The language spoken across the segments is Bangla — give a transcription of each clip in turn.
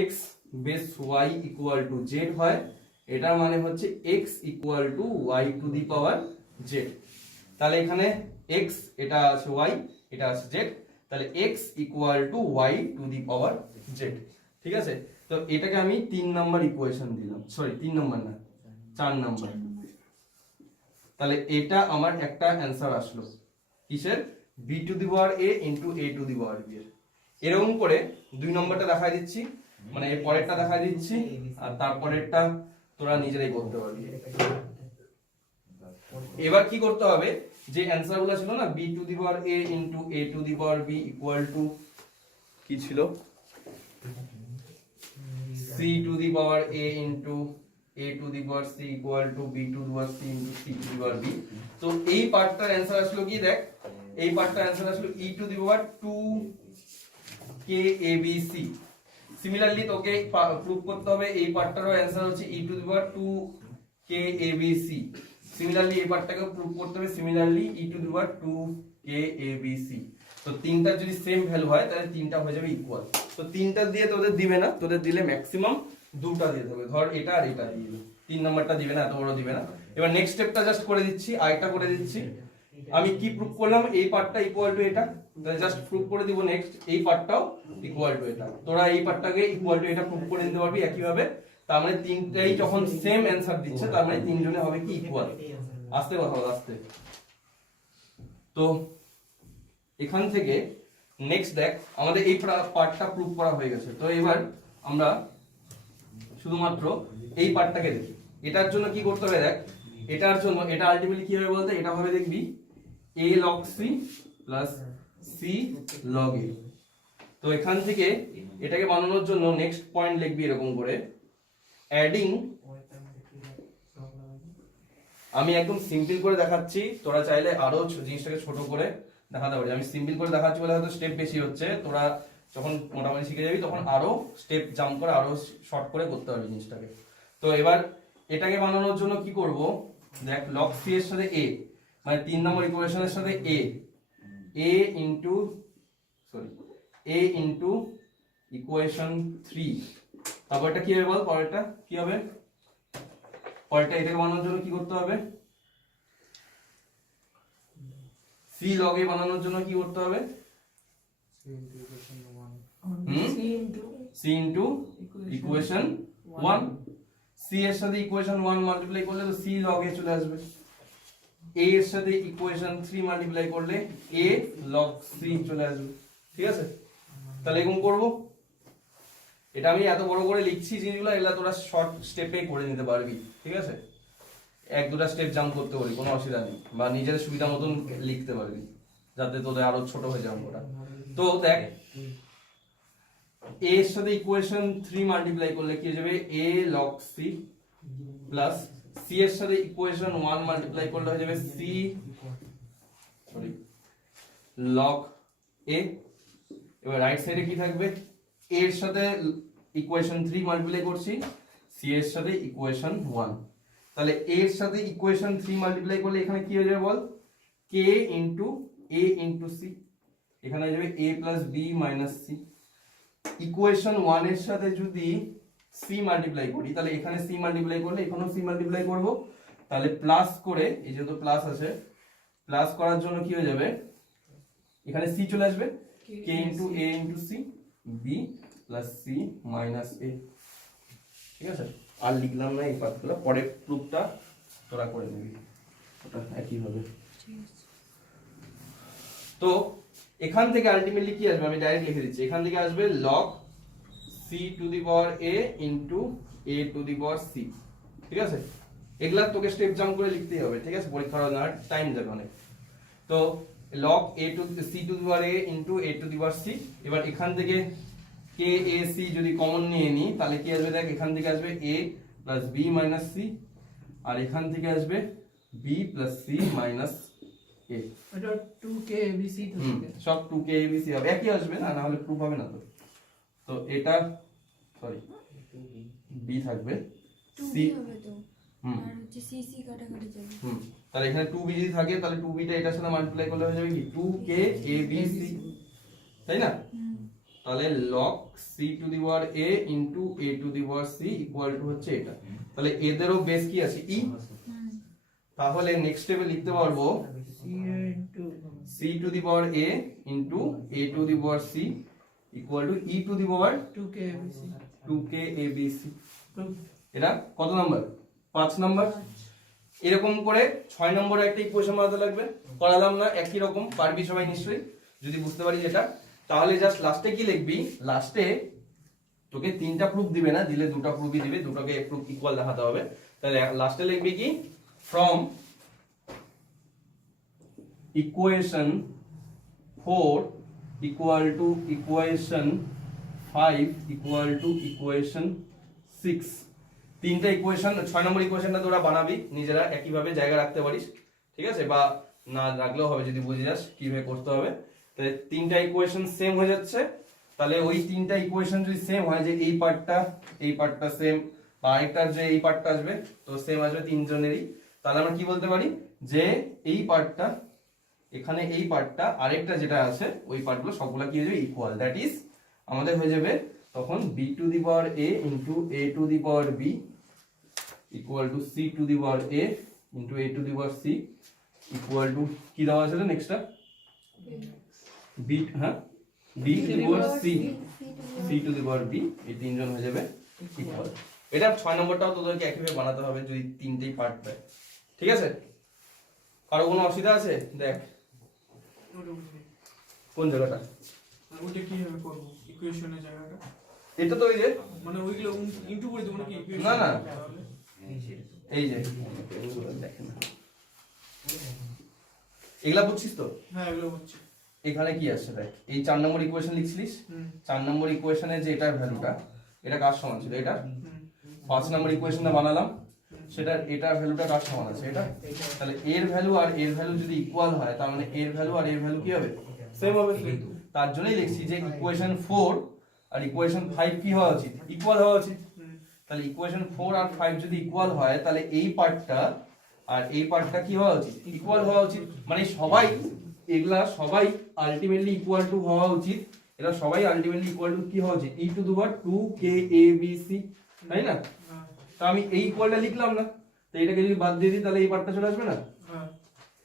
X base Y equal to Z হয়, এটার মানে হচ্ছে X equal to Y to the power Z তাহলে এখানে এক্স এটা আছে ওয়াই এটা আছে জেড তাহলে X equal to Y to the power Z ঠিক আছে? তো এটাকে আমি তিন নাম্বার ইকুয়েশন দিলাম। সরি তিন নাম্বার না, চার নাম্বার। তাহলে এটা আমার একটা অ্যান্সার আসলো। কিসের? B to the power A into A to the power B এর। এরকম করে দুই নম্বরটা দেখাই দিচ্ছি। মানে এর পরেরটা দেখাই দিচ্ছি, আর তারপরেরটা তোরা নিজেরাই করতে পারবি। এবার কি করতে হবে? যে অ্যান্সারগুলো ছিল না B to the power A into A to the power B equal to কি ছিল? C to the power A into A to the power C equal to B to the power C into C to the power B তো এই পার্টটার অ্যান্সার আসলো কি দেখ? এই পার্টটার অ্যান্সার আসলো E to the power two K A B C similarly তোকে প্রুভ করতে হবে, এই পার্টটারও অ্যান্সার হচ্ছে E to the power two K A B C similarly এই পার্টটাকে প্রুভ করতে হবে similarly E to the power two K A B C তো তিনটা যদি সেম ভ্যালু হয়, তাহলে তিনটা হয়ে যাবে ইকুয়াল তো তিনটা দিয়ে তোদের দিবে না, তোদের দিলে ম্যাক্সিমাম দুটা দিয়ে দেবে। ধর এটা আর এটা দিয়ে। তিন নাম্বারটা দিবে না, এত বড় দিবে না। এবার নেক্সট স্টেপটা জাস্ট করে দিচ্ছি আইটা করে দিচ্ছি। আমি কি প্রুফ করলাম? এই পার্টটা ইকুয়াল টু এটা। জাস্ট প্রুফ করে দিব নেক্সট এই পার্টটাও ইকুয়াল টু এটা। তোরা এই পার্টটাকে ইকুয়াল টু এটা প্রুফ করে দিতে পারবি একই ভাবে তার মানে তিনটাই যখন সেম অ্যান্সার দিচ্ছে, তার মানে তিনজনে হবে কি ইকুয়াল আস্তে কথা বল, আস্তে। তো এখান থেকে নেক্সট দেখ, আমাদের এই পার্টটা প্রুফ করা হয়ে গেছে। তো এবার আমরা শুধুমাত্র এই পার্টটাকে দেখি। এটার জন্য কি করতে হবে দেখ, এটার জন্য, এটা আলটিমেটলি কি হবে বলতে? এটা ভাবে দেখবি a log c plus c log a তো এখান থেকে এটাকে বানানোর জন্য নেক্সট পয়েন্ট লিখবি এরকম করে। অ্যাডিং আমি একদম সিম্পল করে দেখাচ্ছি। তোরা চাইলে আরও জিনিসটাকে ছোট করে দেখাতে পারি আমি সিম্পল করে দেখাচ্ছি বলে হয়তো স্টেপ বেশি হচ্ছে। তোরা যখন মোটামুটি শিখে যাবি তখন আরও স্টেপ জাম্প করে আরও শর্ট করে করতে পারবি জিনিসটাকে। তো এবার এটাকে বানানোর জন্য কি করব? দেখ লগ সি এর সাথে এ মানে তিন নম্বর ইকুয়েশনের সাথে A A into sorry A into equation three তারপর এটা কি হবে বল? পরেরটা কি হবে? পরেরটা এটাকে বানানোর জন্য কি করতে হবে? সি লগ এ বানানোর জন্য কি করতে হবে? C into equation one C এর সাথে ইকুয়েশন ওয়ান মাল্টিপ্লাই করলে তো সি লগ এ চলে আসবে। এ এর সাথে ইকুয়েশন থ্রি মাল্টিপ্লাই করলে এ লগ সি চলে আসবে। ঠিক আছে? তাহলে এরকম করব। এটা আমি এত বড় করে লিখছি জিনিসগুলো, এগুলা তোরা শর্ট স্টেপে করে নিতে পারবি। ঠিক আছে? এক দুটা স্টেপ জাম্প করতে পারবি, কোনো অসুবিধা নেই। বা নিজের সুবিধা মতন লিখতে পারবি, যাতে তোদের আরও ছোট হয়ে যাবে ওটা তো দেখ এ এর সাথে ইকুয়েশন থ্রি মাল্টিপ্লাই করলে কি হয়ে যাবে? A log C plus C এর সাথে ইকুয়েশন ওয়ান মাল্টিপ্লাই করলে হয়ে যাবে সি সরি লগ এ এবার রাইট সাইডে কি থাকবে? এ এর সাথে ইকুয়েশন থ্রি মাল্টিপ্লাই করছি সি এর সাথে ইকুয়েশন ওয়ান তাহলে এ এর সাথে ইকুয়েশন থ্রি মাল্টিপ্লাই করলে এখানে কি হয়ে যাবে বল? এ ইন্টু সি এখানে হয়ে যাবে বি মাইনাস সি ইকুয়েশন ওয়ানের সাথে যদি সি মাল্টিপ্লাই করি তাহলে এখানে সি মাল্টিপ্লাই করলে এখানেও সি মাল্টিপ্লাই করব। তাহলে প্লাস করে এই যেহেতু প্লাস আছে প্লাস করার জন্য কি হয়ে যাবে? এখানে সি চলে আসবে K into A into C B plus C minus A ঠিক আছে? আর লিখলাম না এই পার্টগুলো পরের প্রুফটা তোরা করে নিবি। ওটা একই হবে। তো এখান থেকে আলটিমেটলি কি আসবে? আমি ডাইরেক্ট লিখে দিচ্ছি। এখান থেকে আসবে log c to the power a into a to the power c ঠিক আছে? এগুলা তোকে স্টেপ জাম্প করে লিখতেই হবে ঠিক আছে? পরীক্ষার না টাইম যাবে অনেক। তো log a to c to the power a into a to the power c এবার এখান থেকে k a c যদি কমন নিয়ে নিই তাহলে কি আসবে দেখ এখান থেকে আসবে a plus b minus c আর এখান থেকে আসবে b plus c minus a ওটা 2k abc তো হুম, থাকে। সব টু কে এবিসি হবে। একই আসবে না? না হলে প্রুফ হবে না তো। তো এটা সরি বি থাকবে। সি বি হবে তো। হুম। হুম। তাহলে এখানে টু বি যদি থাকে তাহলে টু বিটা এটার সাথে মাল্টিপ্লাই করলে হয়ে যাবে কি? Two K A B C তাই না? তাহলে log C to the power A into A to the power C equal to হচ্ছে এটা। তাহলে এদেরও বেস কি আছে? ই তাহলে নেক্সট স্টেপে লিখতে পারব C to the power A into A to the power C equal to E to the power 2k ABC. Two K A B C Proof. এটা কত নাম্বার পাঁচ নাম্বার এরকম করে ছয় নম্বরে একটা ইকুয়েশন বানাতে লাগবে। করালাম না একই রকম পারবি সবাই নিশ্চয়ই যদি বুঝতে পারি এটা তাহলে জাস্ট লাস্টে কি লিখবি? লাস্টে তোকে তিনটা প্রুফ দিবে না দিলে দুটো প্রুফই দিবে দুটোকে প্রুফ ইকুয়াল দেখাতে হবে। তাহলে লাস্টে লিখবি কি? From equation four equal to equation five equal to equation six তিনটা ইকুয়েশন ছয় নম্বর ইকুয়েশনটা তোরা বানাবি, নিজেরা একইভাবে জায়গা রাখতে পারিস, ঠিক আছে? বা না রাখলেও হবে যদি বুঝে যাস কীভাবে করতে হবে। তাহলে তিনটা ইকুয়েশন সেম হয়ে যাচ্ছে। তাহলে ওই তিনটা ইকুয়েশন যদি সেম হয়, যে এই পার্টটা এই পার্টটা সেম বা আরেকটার যে এই পার্টটা আসবে, তো সেম আসবে তিনজনেরই। তাহলে আমরা কি বলতে পারি? যে এই পার্টটা এখানে এই পার্টটা আরেকটা যেটা আছে ওই পার্টগুলো সবগুলো কি হয়ে যাবে ইকুয়াল দ্যাট ইজ আমাদের হয়ে যাবে তখন B to the power A into A to the power B equal to C to the power A into A to the power C equal to কি দেওয়া আছে নেক্সটটা বি হ্যাঁ? B to the power C C to the power B এই তিনজন হয়ে যাবে ইকুয়াল এটা ছয় নম্বরটাও তোদেরকে একইভাবে বানাতে হবে যদি তিনটেই পার্ট দেয় ঠিক আছে? কারও কোনো অসুবিধা আছে? দেখ। কোন জায়গাটা? ওইটা কীভাবে করব? ইকুয়েশনের জায়গাটা? এটা তো ওই যে মানে ওইগুলো ইনটু করে দেবো নাকি না, না। এই যে। দেখেন এগুলা বুঝছিস তো? হ্যাঁ এগুলো হচ্ছে এখানে কি আসছে দেখ এই চার নম্বর ইকুয়েশন লিখছিলিস? চার নম্বর ইকুয়েশনে যে এটার ভ্যালুটা এটা কার সমান ছিল? এটা হুম। পাঁচ নম্বর ইকুয়েশনটা বানালাম। সেটার এটার ভ্যালুটা কার সমান আছে এটা? তাহলে এর ভ্যালু আর এর ভ্যালু যদি ইকুয়াল হয় তার মানে এর ভ্যালু আর এর ভ্যালু কি হবে? সেম হবে তার জন্যই লিখছি যে ইকুয়েশন ফোর আর ইকুয়েশন ফাইভ কি হওয়া উচিত? ইকুয়াল হওয়া উচিত। তাহলে ইকুয়েশন ফোর আর ফাইভ যদি ইকুয়াল হয় তাহলে এই পার্টটা আর এই পার্টটা কি হওয়া উচিত? ইকুয়াল হওয়া উচিত। মানে সবাই এগুলা সবাই আলটিমেটলি ইকুয়াল টু হওয়া উচিত। এরা সবাই আলটিমেটলি ইকুয়াল টু কি হওয়া উচিত? ই টু দুবার two K A B C তাই না? হ্যাঁ। তা আমি এই ইকুয়ালটা লিখলাম না। তো এটাকে যদি বাদ দিয়ে দিই তাহলে এই পার্টটা চলে আসবে না? হ্যাঁ।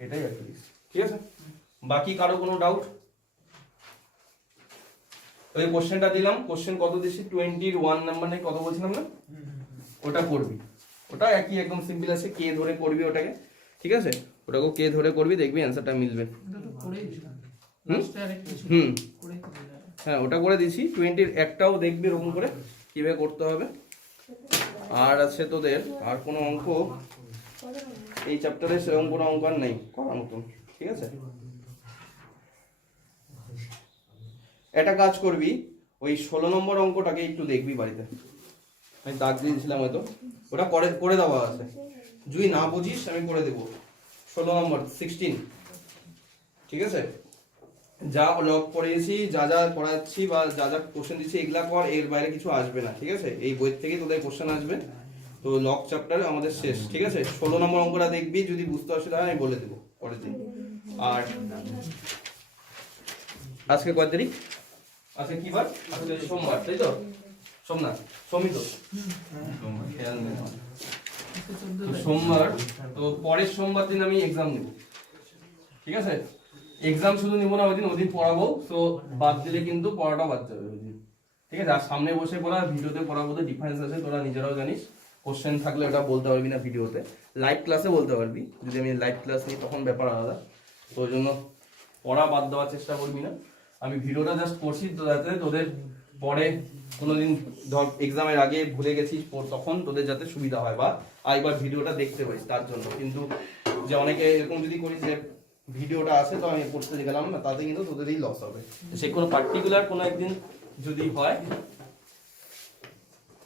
এটাই আর কি ঠিক আছে? বাকি কারও কোনো ডাউট ওই কোশ্চেনটা দিলাম। কোশ্চেন কত দিছি? টোয়েন্টির ওয়ান নাম্বার নাকি কত বলছিলাম না? ওটা করবি। ওটা একই একদম সিম্পল আছে। কে ধরে করবি ওটাকে? ঠিক আছে? ওটাকে কে ধরে করবি দেখবি অ্যান্সারটা মিলবে। এটা তো করেই দিলাম হুম? হ্যাঁ ওটা করে দিছি টোয়েন্টির একটাও দেখবি এরকম করে। কীভাবে করতে হবে? আর আছে তোদের, আর কোনো অঙ্ক? এই চ্যাপ্টারে সেরকম কোনো অঙ্ক আর নেই, করার মতন, ঠিক আছে? একটা কাজ করবি, ওই ষোলো নম্বর অঙ্কটাকে একটু দেখবি বাড়িতে। আমি দাগ দিয়ে দিয়েছিলাম হয়তো। ওটা করে করে দেওয়া আছে। যদি না বুঝিস, আমি করে দেবো। ষোলো নম্বর সিক্সটিন ঠিক আছে? যা লক পড়িয়েছি যা যা পড়াচ্ছি বা যা যা কোশ্চেন দিচ্ছি, এগুলা কর এর বাইরে কিছু আসবে না, ঠিক আছে? এই বই থেকে তোদের কোশ্চেন আসবে। তো লক চ্যাপ্টার আমাদের শেষ, ঠিক আছে? ষোলো নম্বর অঙ্কটা দেখবি, যদি বুঝতে অসুবিধা হয় আমি বলে দেবো পরের দিন। আর আজকে কয় তারিখ? আজকে কি বার? আজকে সোমবার, তাই তো? সোমনাথ সোমই তো সোমবার, তো পরের সোমবার দিন আমি এক্সাম নেব, ঠিক আছে? এক্সাম শুধু নিব না ওই দিন ওই দিন পড়াবো। তো বাদ দিলে কিন্তু পড়াটাও বাদ যাবে ওই দিন ঠিক আছে? আর সামনে বসে পড়া, ভিডিওতে পড়াবো তো ডিফারেন্স আছে, তোরা নিজেরাও জানিস। কোশ্চেন থাকলে ওটা বলতে পারবি না ভিডিওতে। লাইভ ক্লাসে বলতে পারবি। যদি আমি লাইভ ক্লাস নিই, তখন ব্যাপার আলাদা। তো ওই জন্য পড়া বাদ দেওয়ার চেষ্টা করবি না। আমি ভিডিওটা জাস্ট করছি তো, যাতে তোদের পরে কোনোদিন, ধর এক্সামের আগে ভুলে গেছিস তখন তোদের যাতে সুবিধা হয়। বা আরেকবার ভিডিওটা দেখতে পারিস, তার জন্য। কিন্তু যে অনেকে এরকম যদি করিস যে ভিডিওটা আছে, তো আমি পড়তে গেলাম না তাতে কিন্তু তোদেরই লস হবে। সে কোনো পার্টিকুলার কোনো একদিন যদি হয়